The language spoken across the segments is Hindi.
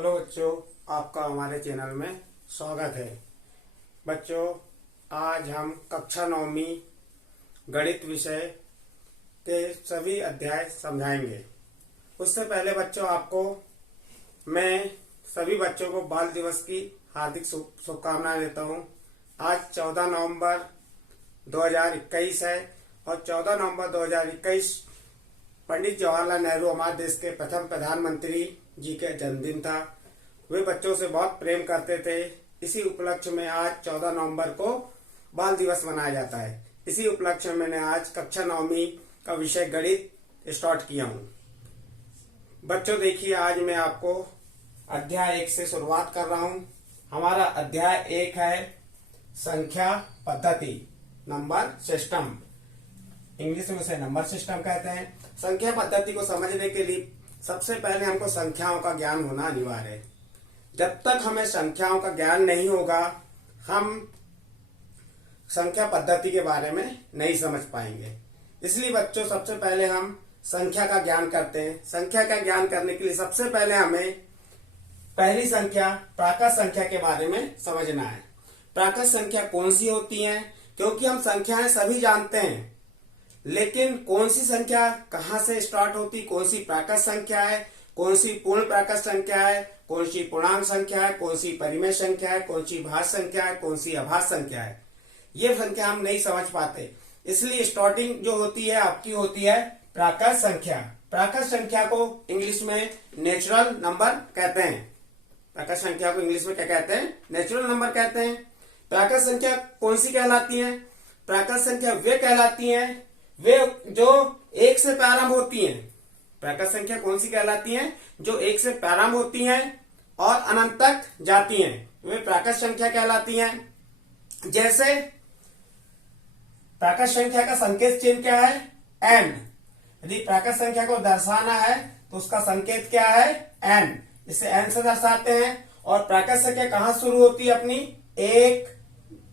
हेलो बच्चों, आपका हमारे चैनल में स्वागत है। बच्चों, आज हम कक्षा 9वीं गणित विषय के सभी अध्याय समझाएंगे। उससे पहले बच्चों, आपको मैं सभी बच्चों को बाल दिवस की हार्दिक शुभकामनाएं देता हूं। आज 14 नवंबर 2021 है और 14 नवंबर 2021 पंडित जवाहरलाल नेहरू हमारे देश के प्रथम प्रधानमंत्री जी के जन्मदिन था। वे बच्चों से बहुत प्रेम करते थे। इसी उपलक्ष्य में आज 14 नवंबर को बाल दिवस मनाया जाता है। इसी उपलक्ष्य में मैंने आज कक्षा 9वीं का विषय गणित स्टार्ट किया हूँ। बच्चों देखिए, आज मैं आपको अध्याय 1 से शुरुआत कर रहा हूँ। हमारा अध्याय 1 है संख्या पद्धति, नंबर सिस्टम। इंग्लिश में उसे नंबर सिस्टम कहते हैं। संख्या पद्धति को समझने के लिए सबसे पहले हमको संख्याओं का ज्ञान होना अनिवार्य है। जब तक हमें संख्याओं का ज्ञान नहीं होगा, हम संख्या पद्धति के बारे में नहीं समझ पाएंगे। इसलिए बच्चों, सबसे पहले हम संख्या का ज्ञान करते हैं। संख्या का ज्ञान करने के लिए सबसे पहले हमें पहली संख्या प्राकृत संख्या के बारे में समझना है। प्राकृत संख्या कौन सी होती है? क्योंकि हम संख्याएं सभी जानते हैं, लेकिन कौन सी संख्या कहाँ से स्टार्ट होती, कौन सी प्राकृत संख्या है, कौन सी पूर्ण प्राकृत संख्या है, कौन सी पूर्णांक संख्या है, कौन सी परिमेय संख्या है, कौन सी भाज्य संख्या है, कौन सी अभाज्य संख्या है, ये संख्या हम नहीं समझ पाते। इसलिए स्टार्टिंग जो होती है आपकी होती है प्राकृत संख्या। प्राकृत संख्या को इंग्लिश में नेचुरल नंबर कहते हैं। प्राकृत संख्या को इंग्लिश में क्या कहते हैं? नेचुरल नंबर कहते हैं। प्राकृत संख्या कौन सी कहलाती है? प्राकृत संख्या वे कहलाती है वे जो 1 से प्रारंभ होती हैं। प्राकृत संख्या कौन सी कहलाती हैं? जो 1 से प्रारंभ होती हैं और अनंत तक जाती हैं, वे प्राकृत संख्या कहलाती हैं। जैसे प्राकृत संख्या का संकेत चिन्ह क्या है? एन। यदि प्राकृत संख्या को दर्शाना है तो उसका संकेत क्या है? एन। इसे एन से दर्शाते हैं। और प्राकृत संख्या कहाँ शुरू होती है? अपनी 1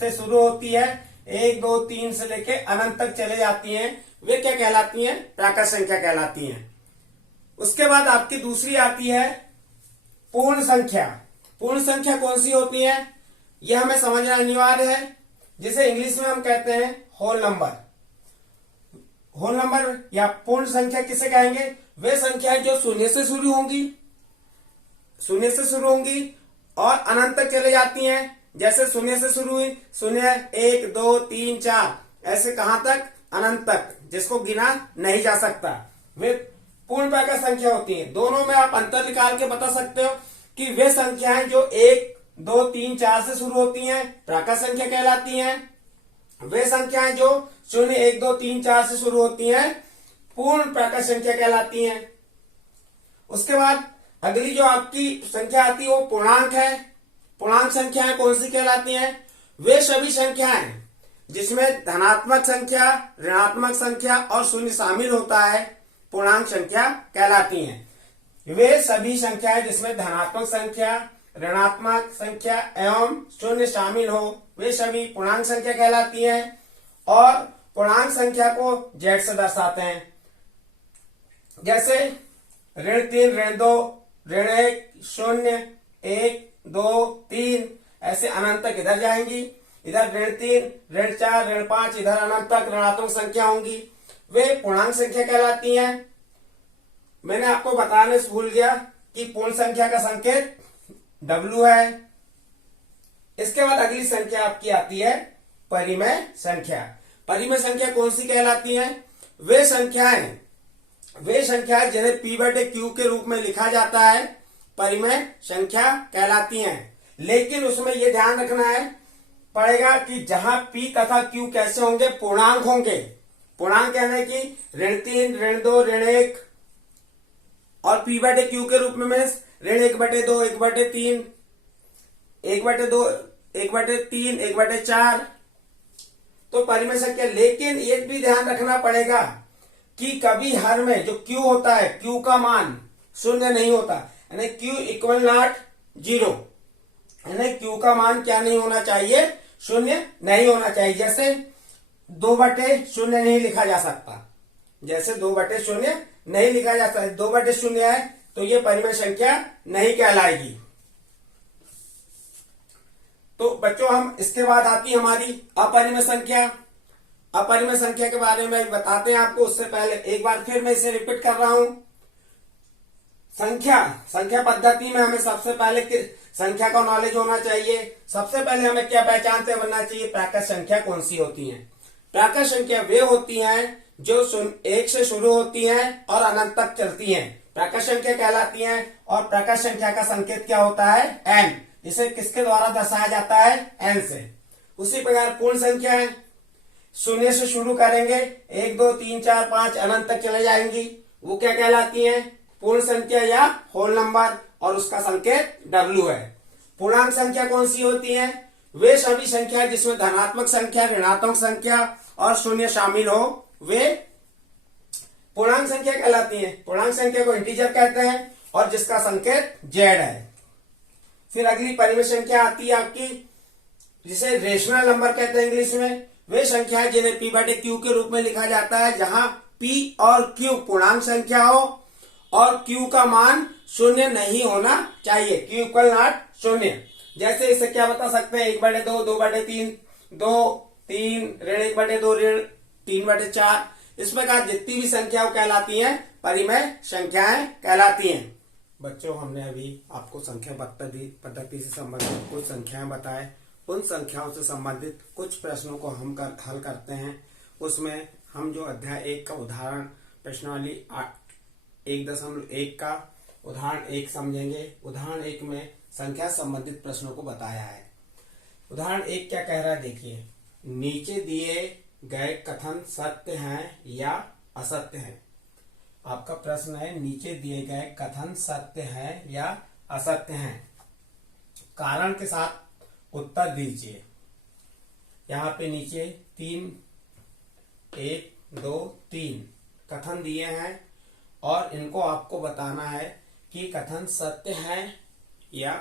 से शुरू होती है। 1, 2, 3 से लेके अनंत तक चले जाती हैं, वे क्या कहलाती हैं? प्राकृत संख्या कहलाती हैं। उसके बाद आपकी दूसरी आती है पूर्ण संख्या। पूर्ण संख्या कौन सी होती है? यह हमें समझना अनिवार्य है, जिसे इंग्लिश में हम कहते हैं होल नंबर। होल नंबर या पूर्ण संख्या किसे कहेंगे? वे संख्याएं जो शून्य से शुरू होंगी और अनंत तक चले जाती हैं। जैसे शून्य से शुरू हुई, 0, 1, 2, 3, 4, ऐसे कहां तक? अनंत तक, जिसको गिना नहीं जा सकता, वे पूर्ण प्राकृत संख्या होती हैं। दोनों में आप अंतर निकाल के बता सकते हो कि वे संख्याएं जो 1, 2, 3, 4 से शुरू होती हैं प्राकृत संख्या कहलाती हैं। वे संख्याएं जो 0, 1, 2, 3, 4 से शुरू होती हैं पूर्ण प्राकृत संख्या कहलाती हैं। उसके बाद अगली जो आपकी संख्या आती है वो पूर्णांक है। पूर्णांक संख्याएं कौन सी कहलाती हैं? वे सभी संख्याएं जिसमें धनात्मक संख्या, ऋणात्मक संख्या और शून्य शामिल होता है, पूर्णांक संख्या कहलाती हैं। वे सभी संख्याएं जिसमें धनात्मक संख्या, ऋणात्मक संख्या एवं शून्य शामिल हो, वे सभी पूर्णांक संख्या कहलाती हैं। और पूर्णांक संख्या को जेड से दर्शाते हैं। जैसे ऋण 3, ऋण 2, ऋण 1, 0, 1, 2, 3, ऐसे अनंत तक इधर जाएंगी। इधर ऋण 3, ऋण 4, ऋण 5, इधर अनंत तक ऋणात्मक संख्या होंगी, वे पूर्णांक संख्या कहलाती हैं। मैंने आपको बताने से भूल गया कि पूर्ण संख्या का संकेत W है। इसके बाद अगली संख्या आपकी आती है परिमेय संख्या। परिमेय संख्या कौन सी कहलाती है? वे संख्याएं जिन्हें P/Q के रूप में लिखा जाता है, परिमेय संख्या कहलाती हैं। लेकिन उसमें यह ध्यान रखना है पड़ेगा कि जहां P तथा Q कैसे होंगे? पूर्णांक होंगे। पूर्णांक कहने की ऋण 3, ऋण 2, ऋण 1 और P/Q के रूप में ऋण 1/2, 1/3, 1/2, 1/3, 1/4, तो परिमेय संख्या। लेकिन एक भी ध्यान रखना पड़ेगा कि कभी हर में जो Q होता है, Q का मान 0 नहीं होता, यानी Q = 0, यानी Q का मान क्या नहीं होना चाहिए? 0 नहीं होना चाहिए। जैसे 2/0 नहीं लिखा जा सकता। जैसे 2/0 नहीं लिखा जा सकता। 2/0 है तो ये परिमेय संख्या नहीं कहलाएगी। तो बच्चों हम इसके बाद आती हमारी अपरिमेय संख्या। अपरिमेय संख्या के बारे में बताते हैं आपको, उससे पहले एक बार फिर मैं इसे रिपीट कर रहा हूं। संख्या पद्धति में हमें सबसे पहले संख्या का नॉलेज होना चाहिए। सबसे पहले हमें क्या पहचानते बनना चाहिए, प्राकृत संख्या कौन सी होती है। प्राकृत संख्या वे होती हैं जो 1 से शुरू होती हैं और अनंत तक चलती हैं, प्राकृत संख्या कहलाती हैं। और प्राकृत संख्या का संकेत क्या होता है, n। इसे किसके द्वारा दर्शाया जाता है, n से। उसी प्रकार पूर्ण संख्या है, 0 से शुरू करेंगे, 1 2 3 4 5 अनंत तक चले जाएंगी, वो क्या कहलाती है, पूर्ण संख्या या होल नंबर, और उसका संकेत W है। पूर्णांक संख्या कौन सी होती है, वे सभी संख्या जिसमें धनात्मक संख्या, ऋणात्मक संख्या और शून्य शामिल हो, वे पूर्णांक संख्या कहलाती है। पूर्णांक संख्या को इंटीजर कहते हैं और जिसका संकेत Z है। फिर अगली परिमेय संख्या आती है आपकी, जिसे रेशनल नंबर कहते हैं इंग्लिश में। वे संख्या जिन्हें P/Q के रूप में लिखा जाता है, जहां P और Q पूर्णांक संख्या हो और Q का मान शून्य नहीं होना चाहिए, Q इक्वल नॉट शून्य। जैसे इसे क्या बता सकते हैं, 1/2, 2/3, 2, 3, ऋण 1/2, ऋण 3/4। इस प्रकार जितनी भी संख्या कहलाती हैं परिमेय संख्याएं कहलाती हैं। बच्चों हमने अभी आपको संख्या पद्धति से संबंधित कुछ संख्याएं बताए। उन संख्याओं से संबंधित कुछ प्रश्नों को हम हल करते हैं। उसमें हम जो अध्याय 1 का उदाहरण प्रश्नावली 1.1 का उदाहरण 1 समझेंगे। उदाहरण 1 में संख्या संबंधित प्रश्नों को बताया है। उदाहरण 1 क्या कह रहा है, देखिए, नीचे दिए गए कथन सत्य हैं या असत्य हैं। आपका प्रश्न है, नीचे दिए गए कथन सत्य हैं या असत्य हैं, कारण के साथ उत्तर दीजिए। यहाँ पे नीचे 1 2 3 कथन दिए हैं और इनको आपको बताना है कि कथन सत्य हैं या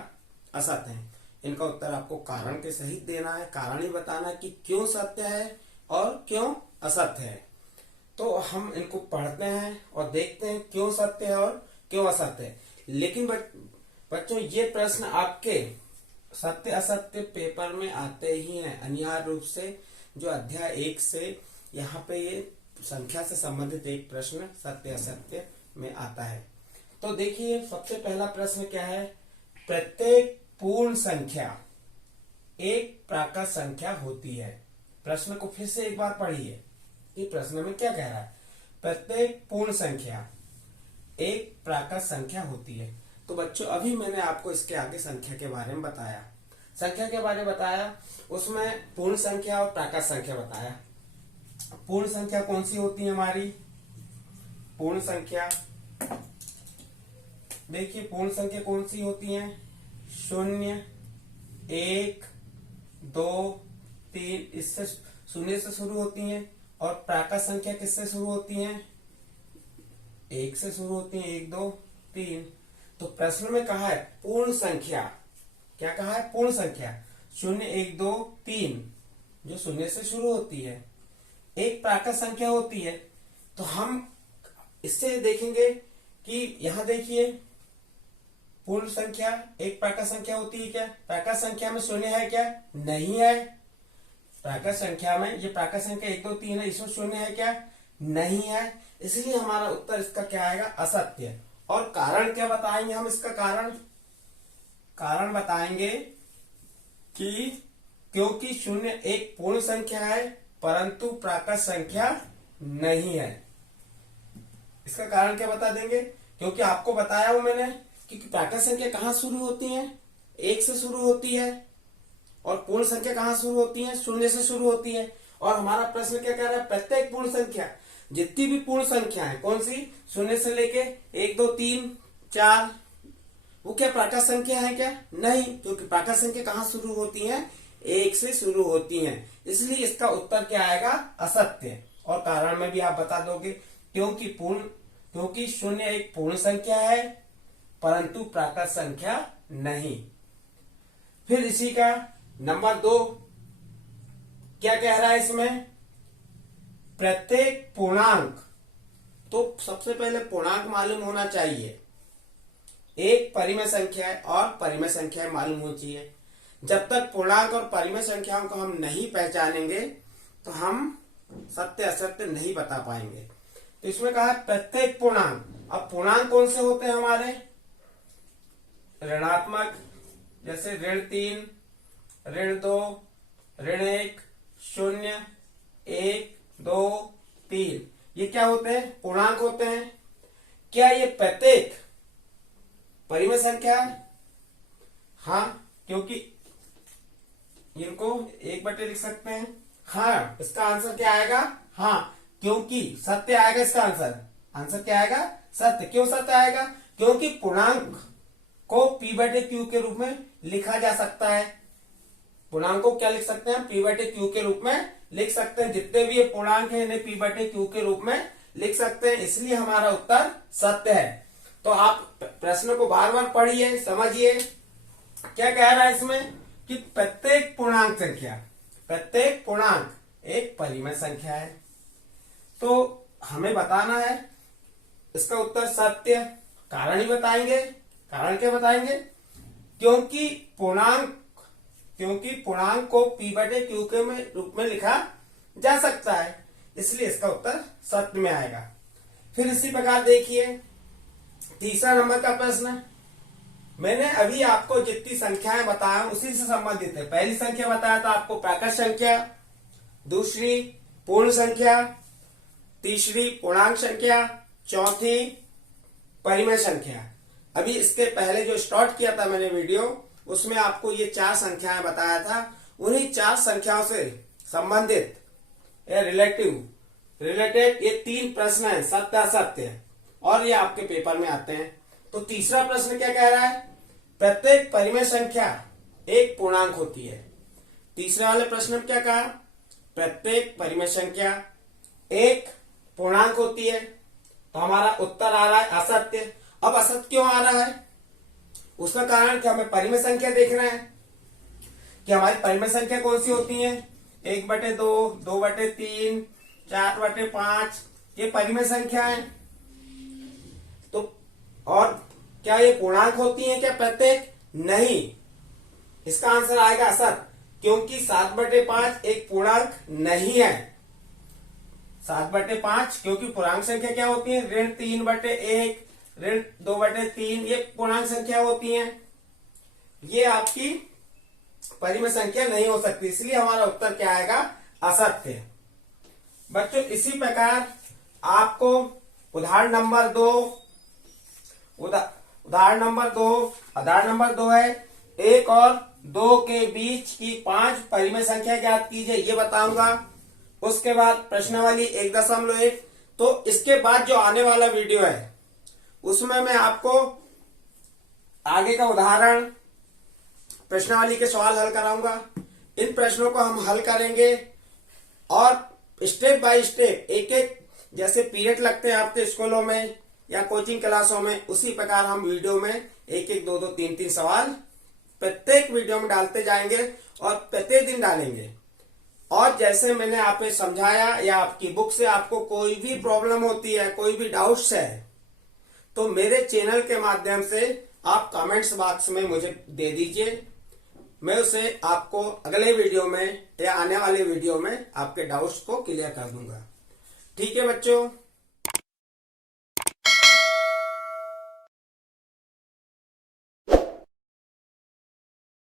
असत्य हैं। इनका उत्तर आपको कारण के सहित देना है, कारण ही बताना है कि क्यों सत्य है और क्यों असत्य है। तो हम इनको पढ़ते हैं और देखते हैं क्यों सत्य है और क्यों असत्य है। लेकिन बच्चों ये प्रश्न आपके सत्य असत्य पेपर में आते ही हैं अनिवार्य रूप से। जो अध्याय 1 से यहाँ पे ये संख्या से संबंधित एक प्रश्न सत्य असत्य में आता है। तो देखिए सबसे पहला प्रश्न क्या है, प्रत्येक पूर्ण संख्या एक प्राकृत संख्या होती है। प्रश्न को फिर से एक बार पढ़िए, ये प्रश्न में क्या कह रहा है, प्रत्येक पूर्ण संख्या एक प्राकृत संख्या होती है। तो बच्चों अभी मैंने आपको इसके आगे संख्या के बारे में बताया, संख्या के बारे में बताया, उसमें पूर्ण संख्या और प्राकृत संख्या बताया। पूर्ण संख्या कौन सी होती है हमारी, पूर्ण संख्या, देखिए पूर्ण संख्या कौन सी होती है, 0 1 2 3, इससे 0 से शुरू होती हैं। और प्राकृत संख्या किससे शुरू होती हैं, 1 से शुरू होती हैं, 1 2 3। तो प्रश्न में कहा है पूर्ण संख्या, क्या कहा है, पूर्ण संख्या 0 1 2 3 जो 0 से शुरू होती है, एक प्राकृत संख्या होती है। तो हम इससे देखेंगे कि यहां देखिए पूर्ण संख्या एक प्राकृत संख्या होती है क्या, प्राकृत संख्या में 0 है क्या, नहीं है। प्राकृत संख्या में ये प्राकृत संख्या 1 2 3 है, इसमें 0 है क्या, नहीं है। इसलिए हमारा उत्तर इसका क्या आएगा, असत्य। और कारण क्या बताएंगे हम, इसका कारण बताएंगे कि क्योंकि 0 एक पूर्ण संख्या है परंतु प्राकृत संख्या नहीं है। इसका कारण क्या बता देंगे, क्योंकि आपको बताया हूं मैंने कि प्राकृत संख्या कहां शुरू होती है, 1 से शुरू होती है, और पूर्ण संख्या कहां शुरू होती है, 0 से शुरू होती है। और हमारा प्रश्न क्या कह रहा है, प्रत्येक पूर्ण संख्या, जितनी भी पूर्ण संख्या है कौन सी, 0 से लेके 1 2 3 4, वो क्या प्राकृत संख्या है क्या, नहीं, क्योंकि प्राकृत संख्या कहां शुरू होती है, 1 से शुरू होती है। इसलिए इसका उत्तर क्या आएगा, असत्य। और कारण में भी आप बता दोगे, क्योंकि 0 एक पूर्ण संख्या है परंतु प्राकृत संख्या नहीं। फिर इसी का नंबर 2 क्या कह रहा है, इसमें प्रत्येक पूर्णांक, तो सबसे पहले पूर्णांक मालूम होना चाहिए। एक परिमेय संख्या है और परिमेय संख्या मालूम होनी चाहिए। जब तक पूर्णांक और परिमेय संख्याओं को हम नहीं पहचानेंगे तो हम सत्य असत्य नहीं बता पाएंगे। तो इसमें कहा है प्रत्येक पूर्णांक। अब पूर्णांक कौन से होते हैं हमारे? ऋणात्मक, जैसे ऋण 3, ऋण 2, ऋण 1, 0, 1, 2, 3, ये क्या होते हैं? पूर्णांक होते हैं। क्या ये प्रत्येक परिमेय संख्या है? हाँ, क्योंकि इनको 1/, लिख सकते हैं। हाँ, इसका आंसर क्या आएगा? हाँ, क्योंकि सत्य आएगा इसका आंसर। आंसर क्या आएगा? सत्य। क्यों सत्य आएगा? क्योंकि पूर्णांक को P/Q के रूप में लिखा जा सकता है। पूर्णांक को क्या लिख सकते हैं? P/Q के रूप में लिख सकते हैं। जितने भी ये पूर्णांक है इन्हें P/Q के रूप में लिख सकते हैं, इसलिए हमारा उत्तर सत्य है। तो आप प्रश्न को बार बार पढ़िए, समझिए क्या कह रहा है इसमें कि प्रत्येक पूर्णांक संख्या, प्रत्येक पूर्णांक एक परिमेय संख्या है। तो हमें बताना है इसका उत्तर सत्य। कारण ही बताएंगे। कारण क्या बताएंगे? क्योंकि पूर्णांक को P/Q के रूप में लिखा जा सकता है, इसलिए इसका उत्तर सत्य में आएगा। फिर इसी प्रकार देखिए तीसरा नंबर का प्रश्न। मैंने अभी आपको जितनी संख्याएं बताया उसी से संबंधित है। पहली संख्या बताया था आपको प्राकृत संख्या, दूसरी पूर्ण संख्या, तीसरी पूर्णांक संख्या, चौथी परिमेय संख्या। अभी इसके पहले जो स्टार्ट किया था मैंने वीडियो, उसमें आपको ये 4 संख्याएं बताया था। उन्हीं 4 संख्याओं से संबंधित रिलेटेड ये 3 प्रश्न है, सत्य असत्य, और ये आपके पेपर में आते हैं। तो तीसरा प्रश्न क्या कह रहा है? प्रत्येक परिमेय संख्या एक पूर्णांक होती है। तीसरे वाले प्रश्न में क्या कहा? प्रत्येक परिमेय संख्या एक पूर्णांक होती है। तो हमारा उत्तर आ रहा है असत्य। अब असत्य क्यों आ रहा है? उसका कारण क्या? हमें परिमेय संख्या देखना है कि हमारी परिमेय संख्या कौन सी होती है। 1/2, 2/3, 4/5, ये परिमेय संख्या है। तो और क्या ये पूर्णांक होती है क्या प्रत्येक? नहीं, इसका आंसर आएगा असत्य, क्योंकि 7/5 एक पूर्णांक नहीं है। 7/5 क्योंकि पूर्णांक संख्या क्या होती है? ऋण 3/1, ऋण 2/3, ये पूर्णांक संख्या होती है। ये आपकी परिमेय संख्या नहीं हो सकती, इसलिए हमारा उत्तर क्या आएगा? असत्य। बच्चों इसी प्रकार आपको उदाहरण नंबर 2 है 1 और 2 के बीच की 5 परिमेय संख्या ज्ञात कीजिए, ये बताऊंगा। उसके बाद प्रश्नावली 1.1। तो इसके बाद जो आने वाला वीडियो है उसमें मैं आपको आगे का उदाहरण, प्रश्नावली के सवाल हल कराऊंगा। इन प्रश्नों को हम हल करेंगे और स्टेप बाय स्टेप एक एक, जैसे पीरियड लगते हैं आपके स्कूलों में या कोचिंग क्लासों में, उसी प्रकार हम वीडियो में एक एक 2-2, 3-3 सवाल प्रत्येक वीडियो में डालते जाएंगे और प्रत्येक दिन डालेंगे। और जैसे मैंने आपको समझाया या आपकी बुक से आपको कोई भी प्रॉब्लम होती है, कोई भी डाउट्स है, तो मेरे चैनल के माध्यम से आप कमेंट्स बॉक्स में मुझे दे दीजिए। मैं उसे आपको अगले वीडियो में या आने वाले वीडियो में आपके डाउट्स को क्लियर कर दूंगा। ठीक है बच्चों।